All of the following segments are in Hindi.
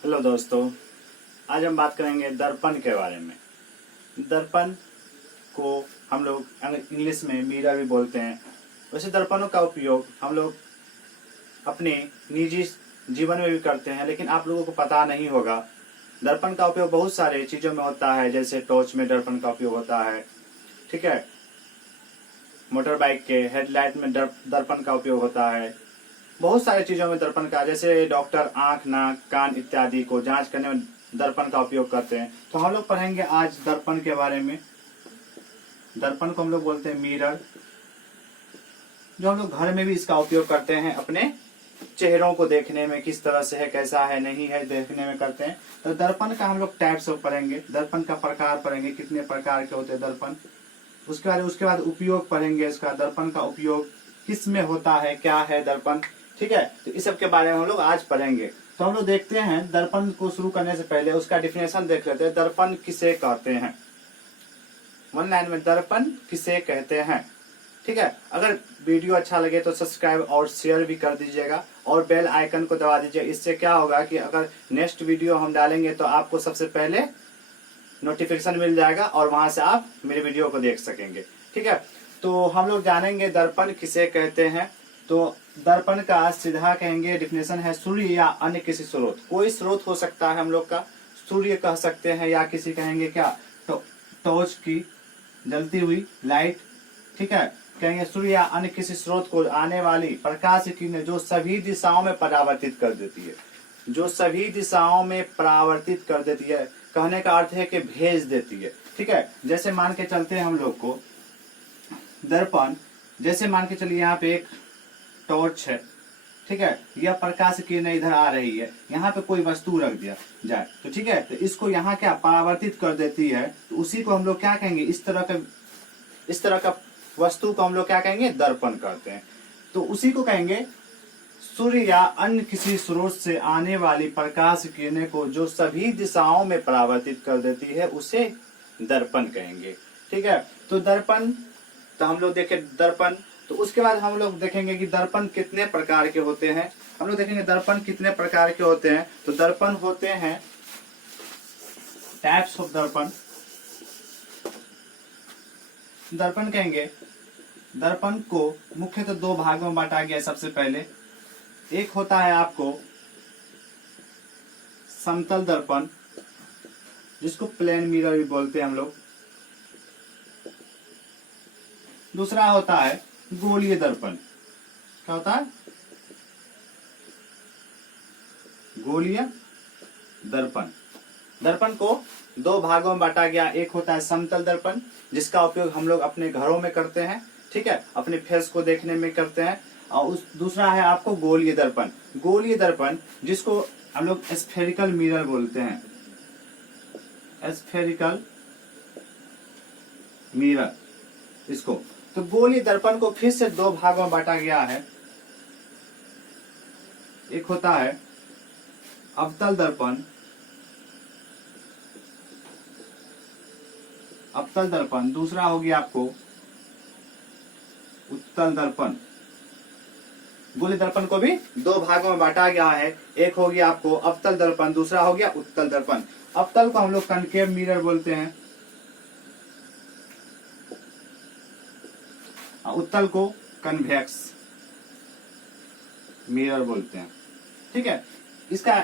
हेलो दोस्तों, आज हम बात करेंगे दर्पण के बारे में। दर्पण को हम लोग इंग्लिश में मिरर भी बोलते हैं। वैसे दर्पणों का उपयोग हम लोग अपने निजी जीवन में भी करते हैं, लेकिन आप लोगों को पता नहीं होगा। दर्पण का उपयोग बहुत सारे चीज़ों में होता है, जैसे टॉर्च में दर्पण का उपयोग होता है, ठीक है। मोटर बाइक के हेडलाइट में दर्पण का उपयोग होता है। बहुत सारी चीजों में दर्पण का, जैसे डॉक्टर आंख, नाक, कान इत्यादि को जांच करने में दर्पण का उपयोग करते हैं। तो हम लोग पढ़ेंगे आज दर्पण के बारे में। दर्पण को हम लोग बोलते हैं मिरर, जो हम लोग घर में भी इसका उपयोग करते हैं अपने चेहरों को देखने में, किस तरह से है, कैसा है, नहीं है, देखने में करते हैं। तो दर्पण का हम लोग टाइप्स पढ़ेंगे, दर्पण का प्रकार पढ़ेंगे, कितने प्रकार के होते हैं दर्पण। उसके बाद उपयोग पढ़ेंगे इसका, दर्पण का उपयोग किस में होता है, क्या है दर्पण, ठीक है। तो इस सब के बारे में हम लोग आज पढ़ेंगे। तो हम लोग देखते हैं, दर्पण को शुरू करने से पहले उसका डिफिनेशन देख लेते हैं। दर्पण किसे कहते हैं, वन लाइन में, दर्पण किसे कहते हैं, ठीक है। अगर वीडियो अच्छा लगे तो सब्सक्राइब और शेयर भी कर दीजिएगा और बेल आइकन को दबा दीजिए। इससे क्या होगा कि अगर नेक्स्ट वीडियो हम डालेंगे तो आपको सबसे पहले नोटिफिकेशन मिल जाएगा और वहां से आप मेरे वीडियो को देख सकेंगे, ठीक है। तो हम लोग जानेंगे दर्पण किसे कहते हैं। तो दर्पण का सीधा कहेंगे डिफिनेशन है, सूर्य या अन्य किसी स्रोत, कोई स्रोत हो सकता है हम लोग का, सूर्य कह सकते हैं, या किसी कहेंगे क्या, तो टॉर्च की जलती हुई लाइट, ठीक है। कहेंगे सूर्य या अन्य किसी स्रोत को आने वाली प्रकाश की किरणें जो सभी दिशाओं में परावर्तित कर देती है, जो सभी दिशाओं में परावर्तित कर देती है। कहने का अर्थ है कि भेज देती है, ठीक है। जैसे मान के चलते हैं हम लोग को दर्पण, जैसे मान के चलिए यहाँ पे एक टॉर्च है, ठीक है। यह प्रकाश किरणें इधर आ रही है, यहाँ पे कोई वस्तु रख दिया जाए तो, ठीक है, तो इसको यहाँ क्या परावर्तित कर देती है। तो उसी को हम लोग क्या कहेंगे, इस तरह का वस्तु को हम लोग क्या कहेंगे, दर्पण कहते हैं। तो उसी को कहेंगे सूर्य या अन्य किसी स्रोत से आने वाली प्रकाश किरणें को जो सभी दिशाओं में परावर्तित कर देती है, उसे दर्पण कहेंगे, ठीक है। तो दर्पण, तो हम लोग देखें दर्पण। तो उसके बाद हम लोग देखेंगे कि दर्पण कितने प्रकार के होते हैं। हम लोग देखेंगे दर्पण कितने प्रकार के होते हैं। तो दर्पण होते हैं, टाइप्स ऑफ दर्पण। दर्पण कहेंगे, दर्पण को मुख्यतः दो भागों में बांटा गया है। सबसे पहले एक होता है आपको समतल दर्पण, जिसको प्लेन मिरर भी बोलते हैं हम लोग। दूसरा होता है गोलीय दर्पण। क्या होता है, गोलीय दर्पण। दर्पण को दो भागों में बांटा गया। एक होता है समतल दर्पण, जिसका उपयोग हम लोग अपने घरों में करते हैं, ठीक है, अपने फेस को देखने में करते हैं। और दूसरा है आपको गोलीय दर्पण। गोलीय दर्पण जिसको हम लोग स्फेरिकल मिरर बोलते हैं, स्फेरिकल मिरर इसको। तो गोलीय दर्पण को फिर से दो भागों में बांटा गया है। एक होता है अवतल दर्पण, अवतल दर्पण। दूसरा होगी आपको उत्तल दर्पण। गोलीय दर्पण को भी दो भागों में बांटा गया है। एक हो गया आपको अवतल दर्पण, दूसरा हो गया उत्तल दर्पण। अवतल को हम लोग कनकेव मिरर बोलते हैं, उत्तल को कन्वेक्स मिरर बोलते हैं, ठीक है। इसका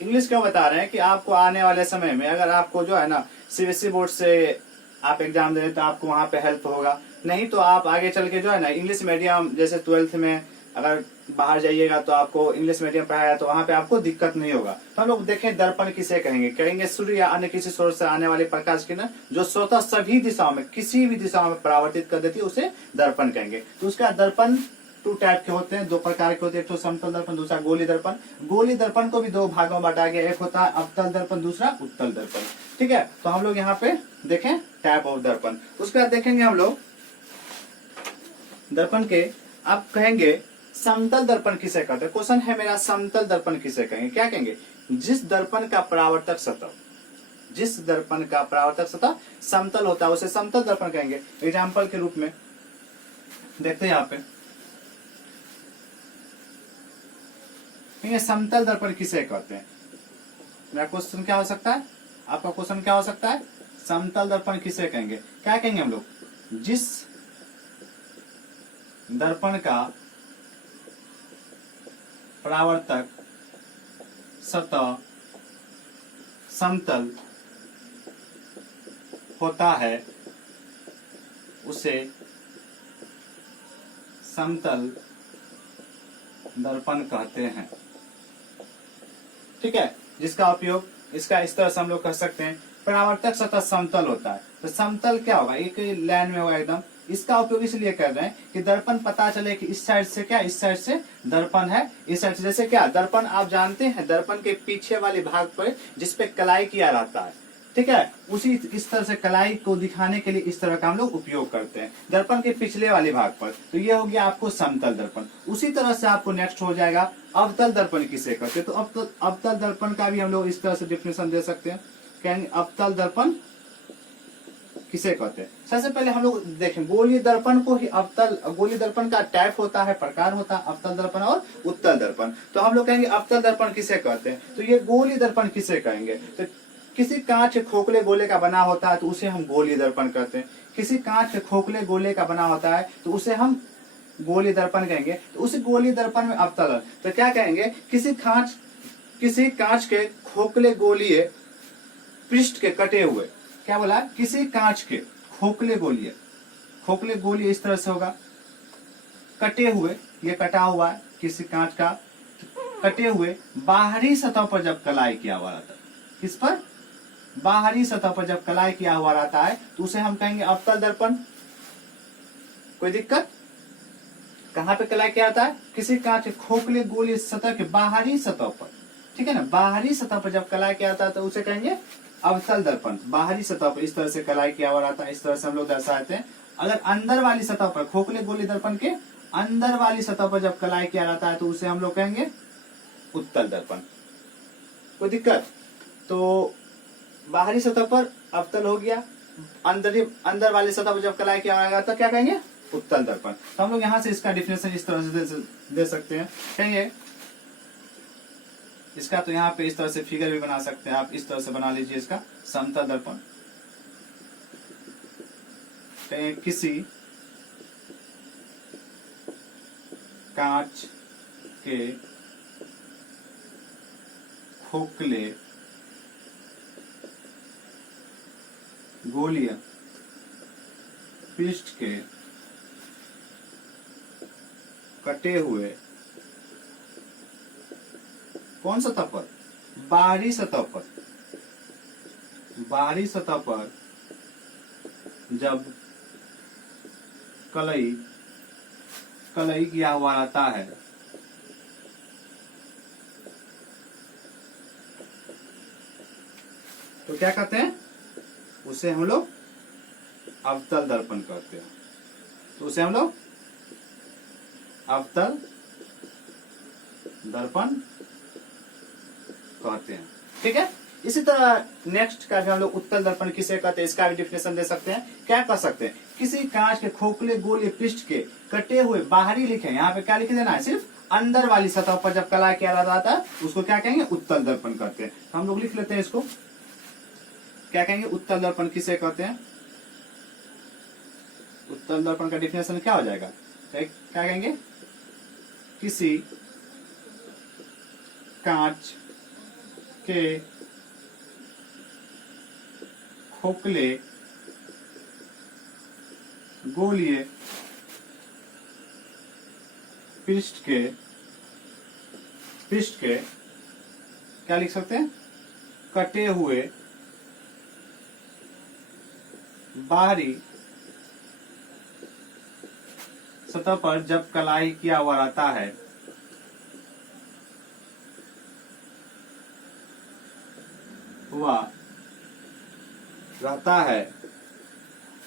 इंग्लिश क्यों बता रहे हैं कि आपको आने वाले समय में अगर आपको जो है ना सीबीएसई बोर्ड से आप एग्जाम दे रहे तो आपको वहां पे हेल्प होगा। नहीं तो आप आगे चल के जो है ना इंग्लिश मीडियम, जैसे 12th में अगर बाहर जाइएगा तो आपको इंग्लिश मीडियम पढ़ाया तो वहां पे आपको दिक्कत नहीं होगा। तो हम लोग देखें दर्पण किसे कहेंगे। कहेंगे सूर्य या अन्य किसी स्रोत से आने वाली प्रकाश किरण जो स्वतः सभी दिशाओं में, किसी भी दिशाओं में परावर्तित कर देती है, उसे दर्पण कहेंगे। तो उसका दर्पण टू टाइप के होते हैं, दो प्रकार के होते हैं। एक तो समतल दर्पण, दूसरा गोलीय दर्पण। गोलीय दर्पण को भी दो भागों में बांटा गया। एक होता है अवतल दर्पण, दूसरा उत्तल दर्पण, ठीक है। तो हम लोग यहाँ पे देखें टाइप ऑफ दर्पण। उसके बाद देखेंगे हम लोग दर्पण के, आप कहेंगे समतल दर्पण किसे कहते हैं। क्वेश्चन है मेरा, समतल दर्पण किसे कहेंगे। क्या कहेंगे, जिस दर्पण का परावर्तक सतह, जिस दर्पण का परावर्तक सतह समतल होता है उसे समतल दर्पण कहेंगे। एग्जाम्पल के रूप में देखते हैं यहाँ पे, समतल दर्पण किसे कहते हैं। मेरा क्वेश्चन क्या हो सकता है, आपका क्वेश्चन क्या हो सकता है, समतल दर्पण किसे कहेंगे, क्या कहेंगे हम लोग, जिस दर्पण का परावर्तक सतह समतल होता है उसे समतल दर्पण कहते हैं। ठीक है, जिसका उपयोग इसका इस तरह से हम लोग कह सकते हैं, परावर्तक सतह समतल होता है तो समतल क्या होगा, एक लाइन में होगा एकदम। इसका उपयोग इसलिए कर रहे हैं कि दर्पण पता चले कि इस साइड से क्या, इस साइड से दर्पण है, इस साइड से, जैसे क्या दर्पण आप जानते हैं, दर्पण के पीछे वाले भाग पर जिसपे कलाई किया रहता है, ठीक है, उसी इस तरह से कलाई को दिखाने के लिए इस तरह का हम लोग उपयोग करते हैं दर्पण के पिछले वाले भाग पर। तो ये हो गया आपको समतल दर्पण। उसी तरह से आपको नेक्स्ट हो जाएगा अवतल दर्पण किसे कहते हैं। तो अवतल दर्पण का भी हम लोग इस तरह से डिफिनेशन दे सकते हैं, कहेंगे अवतल दर्पण किसे कहते हैं। सबसे पहले हम लोग देखें गोलीय दर्पण को ही अवतल, गोलीय दर्पण का टाइप होता है, प्रकार होता है अवतल दर्पण और उत्तल दर्पण। तो हम लोग कहेंगे अवतल दर्पण किसे कहते हैं, तो ये गोलीय दर्पण किसे कहेंगे, तो किसी कांच के खोखले गोले का बना होता है तो उसे हम गोलीय दर्पण कहते हैं। किसी कांच के खोखले गोले का बना होता है तो उसे हम गोलीय दर्पण कहेंगे। तो उस गोलीय दर्पण में अवतल, तो क्या कहेंगे, किसी कांच के खोखले गोलीय पृष्ठ के कटे हुए, क्या बोला, किसी कांच के खोखले गोलीय इस तरह से होगा, कटे हुए, ये कटा हुआ है किसी कांच का, कटे हुए बाहरी सतह पर जब कलाई किया हुआ रहता है, किस पर, बाहरी सतह पर जब कलाई किया हुआ रहता है तो उसे हम कहेंगे अवतल दर्पण। कोई दिक्कत, कहां पे कलाई किया जाता है, किसी कांच के खोखले गोलीय सतह के बाहरी सतह पर, ठीक है ना, बाहरी सतह पर जब कलाई किया जाता है तो उसे कहेंगे अवतल दर्पण। बाहरी सतह पर इस तरह से कलाई किया हुआ रहता है, इस तरह से हम लोग दर्शाते हैं। अगर अंदर वाली सतह पर, खोखले गोलीय दर्पण के अंदर वाली सतह पर जब कलाई किया जाता है तो उसे हम लोग कहेंगे उत्तल दर्पण। कोई दिक्कत, तो बाहरी सतह पर अवतल हो गया, अंदर वाली सतह पर जब कलाई किया जाएगा तो क्या कहेंगे, उत्तल दर्पण। तो हम लोग यहाँ से इसका डिफिनेशन इस तरह से दे सकते हैं, कहेंगे इसका, तो यहाँ पे इस तरह से फिगर भी बना सकते हैं आप, इस तरह से बना लीजिए इसका, समतल दर्पण कहेंगे किसी कांच के खोखले गोलीय पृष्ठ के कटे हुए कौन सतह पर, बाहरी सतह पर, बाहरी सतह पर जब कलई किया हुआ रहता है तो क्या कहते हैं, उसे हम लोग अवतल दर्पण कहते हैं। तो उसे हम लोग अवतल दर्पण कहते हैं। ठीक है, इसी तरह नेक्स्ट का भी हम लोग उत्तल दर्पण किसे कहते हैं, इसका भी डिफिनेशन दे सकते हैं। क्या कह सकते हैं, किसी कांच के खोखले गोलीय पृष्ठ के कटे हुए बाहरी लिखे, यहाँ पे क्या लिख देना है, सिर्फ अंदर वाली सतह पर जब कला किया जाता है उसको क्या कहेंगे, उत्तल दर्पण कहते हैं। तो हम लोग लिख लेते हैं इसको, क्या कहेंगे, उत्तल दर्पण किसे कहते हैं। उत्तल दर्पण का डिफिनेशन क्या हो जाएगा, क्या कहेंगे, किसी कांच के खोखले गोलीय पृष्ठ के क्या लिख सकते हैं, कटे हुए बाहरी सतह पर जब कलाई किया हुआ रहता है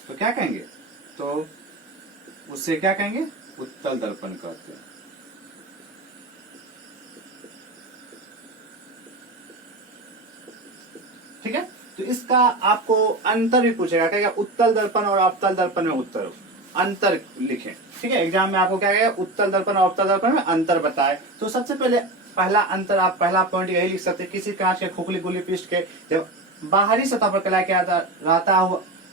तो क्या कहेंगे, तो उससे क्या कहेंगे, उत्तल दर्पण कहते हैं। ठीक है, तो इसका आपको अंतर भी पूछेगा, कहेगा उत्तल दर्पण और अवतल दर्पण में उत्तर अंतर लिखें। ठीक है, एग्जाम में आपको क्या कहेगा, उत्तल दर्पण और अवतल दर्पण में अंतर बताए। तो सबसे पहले पहला अंतर, आप पहला पॉइंट यही लिख सकते हैं, किसी कांच के खोखली गोली पृष्ठ के जब बाहरी सतह पर कला क्या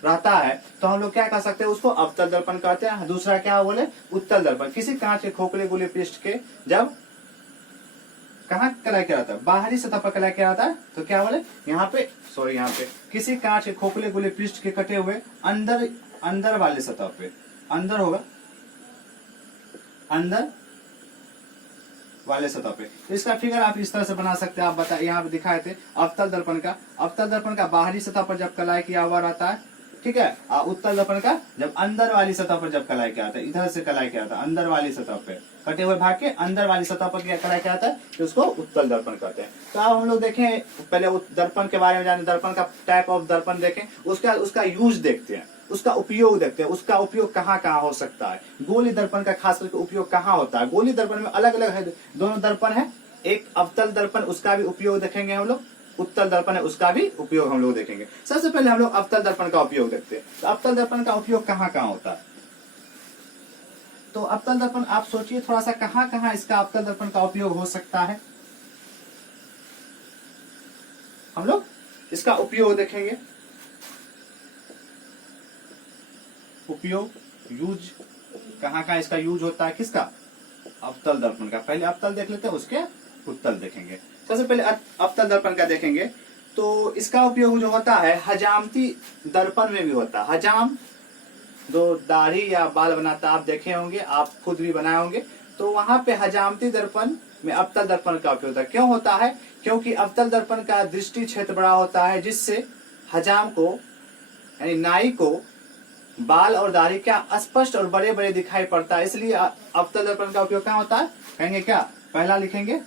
रहता है तो हम लोग क्या कर सकते हैं, उसको अवतल दर्पण कहते हैं। दूसरा क्या बोले, उत्तल दर्पण। किसी कांच के खोखले गोले पृष्ठ के जब कहाँ कला क्या रहता है, बाहरी सतह पर कला क्या रहता है, तो क्या बोले यहाँ पे, सॉरी यहाँ पे, किसी कांच के खोखले गोले पृष्ठ के कटे हुए अंदर वाले सतह पे, अंदर होगा, अंदर वाले सतह पे। तो इसका फिगर आप इस तरह से बना सकते हैं। आप बताइए, यहाँ पे दिखाए थे अवतल दर्पण का बाहरी सतह पर जब कलाई किया हुआ रहता है, ठीक है। उत्तल दर्पण का जब अंदर वाली सतह पर जब कलाई किया आता है, इधर से कलाई किया आता है, अंदर वाली सतह पे कटे हुए भाग के अंदर वाली सतह पर कलाई किया आता है, तो उसको उत्तल दर्पण कहते हैं। तो अब हम लोग देखें, पहले दर्पण के बारे में जाने, दर्पण का टाइप ऑफ दर्पण देखें, उसका यूज देखते हैं, उसका उपयोग देखते हैं, उसका उपयोग कहाँ कहाँ हो सकता है। गोली दर्पण का खास करके उपयोग कहाँ होता है। गोली दर्पण में अलग अलग है, दोनों दर्पण है, एक अवतल दर्पण, उसका भी उपयोग देखेंगे हम लोग, उत्तल दर्पण है, उसका भी उपयोग हम लोग देखेंगे। सबसे पहले हम लोग अवतल दर्पण का उपयोग देखते हैं। तो अवतल दर्पण का उपयोग कहाँ कहाँ होता है, तो अवतल दर्पण आप सोचिए थोड़ा सा, कहाँ कहाँ इसका अवतल दर्पण का उपयोग हो सकता है। हम लोग इसका उपयोग देखेंगे, उपयोग, यूज, कहाँ कहाँ इसका यूज होता है, किसका, अवतल दर्पण का। पहले अवतल देख लेते हैं, उसके उत्तल देखेंगे। सबसे पहले अवतल दर्पण का देखेंगे, तो इसका उपयोग जो होता है हजामती दर्पण में भी होता है। हजाम जो दाढ़ी या बाल बनाता है, आप देखे होंगे, आप खुद भी बनाए होंगे, तो वहां पे हजामती दर्पण में अवतल दर्पण का उपयोग होता है। क्यों होता है, क्योंकि अवतल दर्पण का दृष्टि क्षेत्र बड़ा होता है, जिससे हजाम को यानी नाई को बाल और दाढ़ी क्या स्पष्ट और बड़े बड़े दिखाई पड़ता है, इसलिए अवतल दर्पण का उपयोग क्या होता है, कहेंगे क्या, पहला लिखेंगे,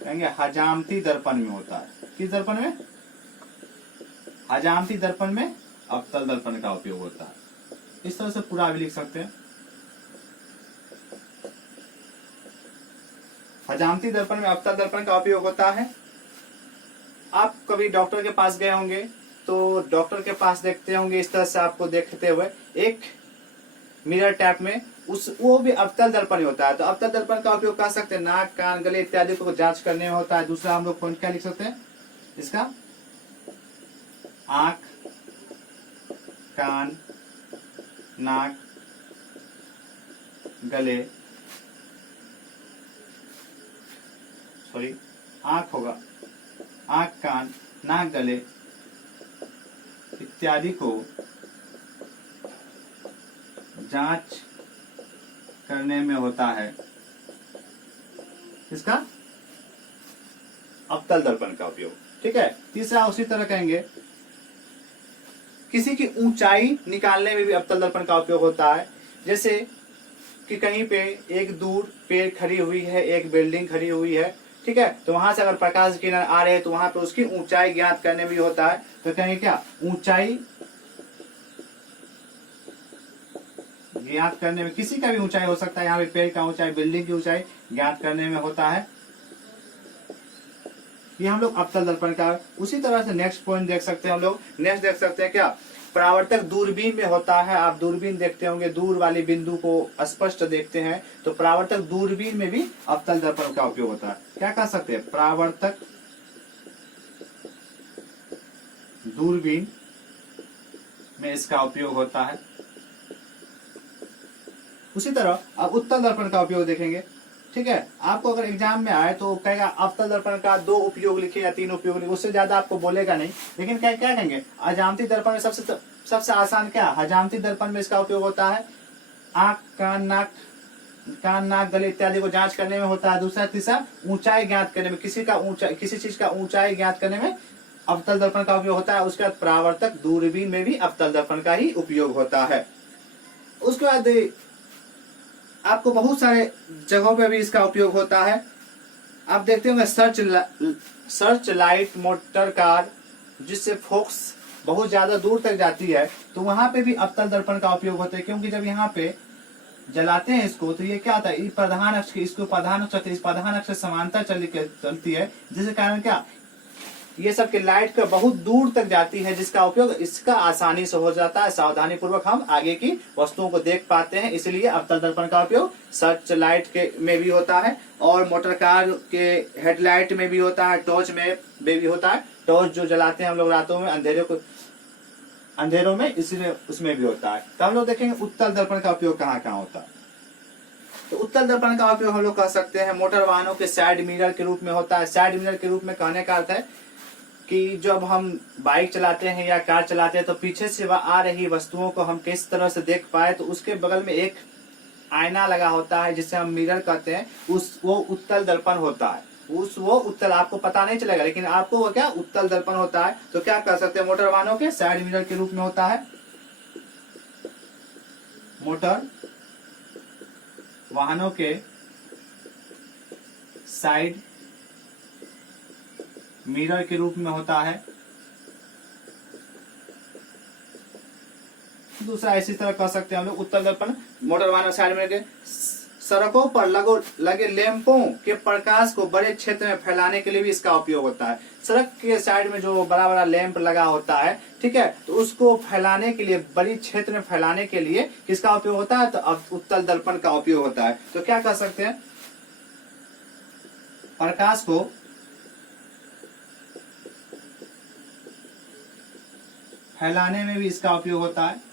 कहेंगे हजामती दर्पण में होता है। किस दर्पण में, हजामती दर्पण में अवतल दर्पण का उपयोग होता है। इस तरह से पूरा भी लिख सकते हैं। हजामती दर्पण में अवतल दर्पण का उपयोग होता है। आप कभी डॉक्टर के पास गए होंगे, तो डॉक्टर के पास देखते होंगे इस तरह से आपको देखते हुए एक मिरर टैप में, वो भी अवतल दर्पण ही होता है। तो अवतल दर्पण का उपयोग कर सकते हैं नाक, कान, गले इत्यादि को जांच करने में होता है। दूसरा हम लोग पॉइंट क्या लिख सकते हैं, इसका आंख, कान, नाक, गले, सॉरी आंख होगा, आंख, कान, नाक, गले इत्यादि को जांच करने में होता है, इसका अवतल दर्पण का उपयोग। ठीक है। तीसरा उसी तरह कहेंगे, किसी की ऊंचाई निकालने में भी अवतल दर्पण का उपयोग होता है। जैसे कि कहीं पे एक दूर पेड़ खड़ी हुई है, एक बिल्डिंग खड़ी हुई है, ठीक है, तो वहां से अगर प्रकाश किरण आ रहे हैं तो वहां पे उसकी ऊंचाई ज्ञात करने में भी होता है। तो कहेंगे क्या, ऊंचाई ज्ञात करने में, किसी का भी ऊंचाई हो सकता है, यहाँ पे पेड़ का ऊंचाई, बिल्डिंग की ऊंचाई ज्ञात करने में होता है। ये हम लोग अवतल दर्पण का। उसी तरह से नेक्स्ट पॉइंट देख सकते हैं हम लोग, नेक्स्ट देख सकते हैं क्या, परावर्तक दूरबीन में होता है। आप दूरबीन देखते होंगे, दूर वाले बिंदु को स्पष्ट देखते हैं, तो परावर्तक दूरबीन में भी अवतल दर्पण का उपयोग होता है। क्या कह सकते हैं, परावर्तक दूरबीन में इसका उपयोग होता है। उसी तरह अब उत्तल दर्पण का उपयोग देखेंगे। ठीक है, आपको अगर एग्जाम में आए तो कहेगा अवतल दर्पण का 2 उपयोग लिखे या 3 उपयोग लिखे, उससे ज्यादा आपको बोलेगा नहीं। लेकिन क्या क्या कहेंगे, हजामती दर्पण में सबसे आसान क्या, हजामती दर्पण में इसका उपयोग होता है आंख, कान, नाक, गले इत्यादि को जांच करने में होता है। दूसरा, तीसरा, ऊंचाई ज्ञात करने में, किसी चीज का ऊंचाई ज्ञात करने में अवतल दर्पण का उपयोग होता है। उसके बाद परावर्तक दूरबीन में भी अवतल दर्पण का ही उपयोग होता है। उसके बाद आपको बहुत सारे जगहों पे भी इसका उपयोग होता है। आप देखते होंगे सर्च लाइट मोटर कार, जिससे फोक्स बहुत ज्यादा दूर तक जाती है, तो वहां पे भी अवतल दर्पण का उपयोग होता है। क्योंकि जब यहाँ पे जलाते हैं इसको, तो ये क्या होता है, प्रधान अक्ष, इसको प्रधान अक्ष, इस प्रधान अक्ष से समांतर चलती है, जिसके कारण क्या, ये सब की लाइट का बहुत दूर तक जाती है, जिसका उपयोग इसका आसानी से हो जाता है, सावधानी पूर्वक हम आगे की वस्तुओं को देख पाते हैं। इसलिए अवतल दर्पण का उपयोग सर्च लाइट के में भी होता है और मोटर कार के हेडलाइट में भी होता है, टॉर्च में भी होता है। टॉर्च जो जलाते हैं हम लोग रातों में अंधेरों में, इसलिए उसमें भी होता है। तो हम लोग देखेंगे उत्तल दर्पण का उपयोग कहाँ कहाँ होता है। तो उत्तल दर्पण का उपयोग हम लोग कह सकते हैं मोटर वाहनों के साइड मिरर के रूप में होता है। साइड मिरर के रूप में कहने का अर्थ है कि जब हम बाइक चलाते हैं या कार चलाते हैं तो पीछे से आ रही वस्तुओं को हम किस तरह से देख पाए, तो उसके बगल में एक आईना लगा होता है जिसे हम मिरर कहते हैं, वो उत्तल दर्पण होता है। वो उत्तल आपको पता नहीं चलेगा, लेकिन आपको वो क्या उत्तल दर्पण होता है। तो क्या कर सकते हैं, मोटर वाहनों के साइड मिरर के रूप में होता है। मोटर वाहनों के साइड मिरर के रूप में होता है। दूसरा इसी तरह कह सकते हैं हम लोग उत्तल दर्पण मोटर वाहनों साइड मिरर के सड़कों पर लगे लैंपों के प्रकाश को बड़े क्षेत्र में फैलाने के लिए भी इसका उपयोग होता है। सड़क के साइड में जो बड़ा बड़ा लैंप लगा होता है, ठीक है, तो उसको फैलाने के लिए, बड़ी क्षेत्र में फैलाने के लिए किसका उपयोग होता है, तो अब उत्तल दर्पण का उपयोग होता है। तो क्या कर सकते हैं, प्रकाश को फैलाने में भी इसका उपयोग होता है।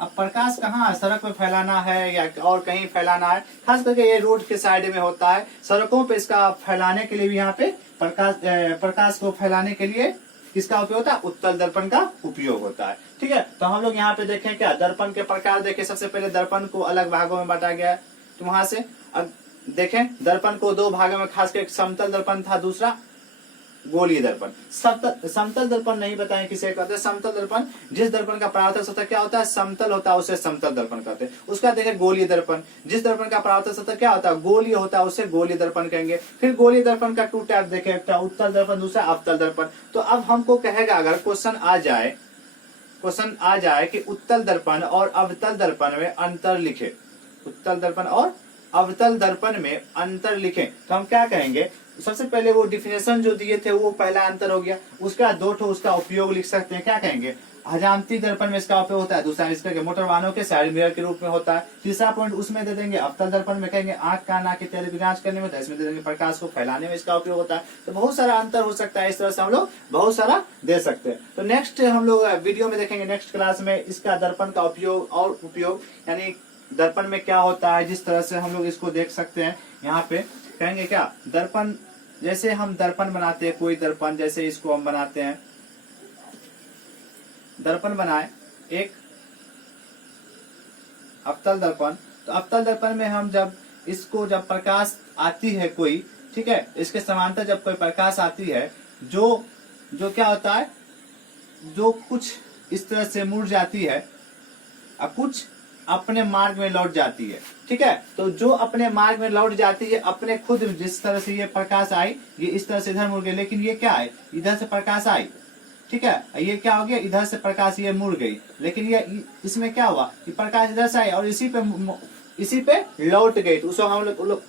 अब प्रकाश कहाँ सड़क पे फैलाना है या और कहीं फैलाना है, खास करके ये रोड के साइड में होता है। सड़कों पे इसका फैलाने के लिए भी यहाँ पे प्रकाश को फैलाने के लिए किसका उपयोग होता है, उत्तल दर्पण का उपयोग होता है। ठीक है, तो हम लोग यहाँ पे देखें क्या दर्पण के प्रकार देखें। सबसे पहले दर्पण को अलग भागों में बांटा गया है, तो वहां से अब देखें दर्पण को दो भागों में, खास कर एक समतल दर्पण था, दूसरा गोलीय दर्पण। समतल दर्पण नहीं बताएं किसे कहते हैं। समतल दर्पण जिस दर्पण का परावर्तक सतह क्या होता है, समतल होता है, उसे समतल दर्पण कहते हैं। उसका देखें गोलीय दर्पण, जिस दर्पण का परावर्तक सतह क्या होता है, गोलीय होता है, उसे गोलीय दर्पण कहेंगे। फिर गोलीय दर्पण का टू टाइप देखें, एक उत्तल दर्पण, दूसरा अवतल दर्पण। तो अब हमको कहेगा, अगर क्वेश्चन आ जाए कि उत्तल दर्पण और अवतल दर्पण में अंतर लिखे, उत्तल दर्पण और अवतल दर्पण में अंतर लिखें, तो हम क्या कहेंगे, सबसे पहले वो डिफिनेशन जो दिए थे वो पहला अंतर हो गया। उसका दो ठो उसका उपयोग लिख सकते हैं, क्या कहेंगे, हजामती दर्पण में इसका उपयोग होता है, दूसरा इसका मोटर वाहनों के साइड मिरर के रूप में होता है। तीसरा पॉइंट उसमें दे देंगे अवतल दर्पण में कहेंगे आंख कान नाक इत्यादि की जांच करने में, इसमें दे देंगे प्रकाश को फैलाने में इसका उपयोग होता है। तो बहुत सारा अंतर हो सकता है, इस तरह से हम लोग बहुत सारा दे सकते हैं। तो नेक्स्ट हम लोग वीडियो में देखेंगे, नेक्स्ट क्लास में इसका दर्पण का उपयोग और उपयोग, यानी दर्पण में क्या होता है, जिस तरह से हम लोग इसको देख सकते हैं। यहाँ पे कहेंगे क्या दर्पण, जैसे हम दर्पण बनाते हैं, कोई दर्पण जैसे इसको हम बनाते हैं, दर्पण बनाए एक अवतल दर्पण। तो अवतल दर्पण में हम जब जब प्रकाश आती है कोई, ठीक है, इसके समांतर जब कोई प्रकाश आती है, जो क्या होता है, जो कुछ इस तरह से मुड़ जाती है और कुछ अपने मार्ग में लौट जाती है। ठीक है, तो जो अपने मार्ग में लौट जाती है, अपने खुद जिस तरह से ये प्रकाश आई, ये इस तरह से इधर मुड़ गई, लेकिन ये क्या है, इधर से प्रकाश आई, ठीक है, ये क्या हो गया, इधर से प्रकाश ये मुड़ गई, लेकिन ये इसमें क्या हुआ कि प्रकाश इधर से आई और इसी पे लौट गई। तो उसको हम लोग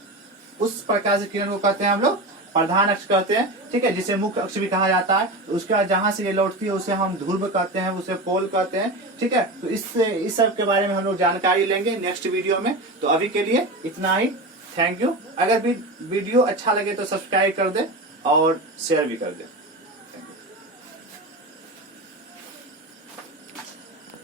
उस प्रकाश किरण को कहते हैं हम लोग प्रधान अक्ष कहते हैं। ठीक है, जिसे मुख्य अक्ष भी कहा जाता है। तो उसके बाद जहां से ये लौटती है उसे हम ध्रुव कहते हैं, उसे पोल कहते हैं। ठीक है, तो इस सब के बारे में हम लोग जानकारी लेंगे नेक्स्ट वीडियो में। तो अभी के लिए इतना ही, थैंक यू। अगर वीडियो अच्छा लगे तो सब्सक्राइब कर दे और शेयर भी कर दे।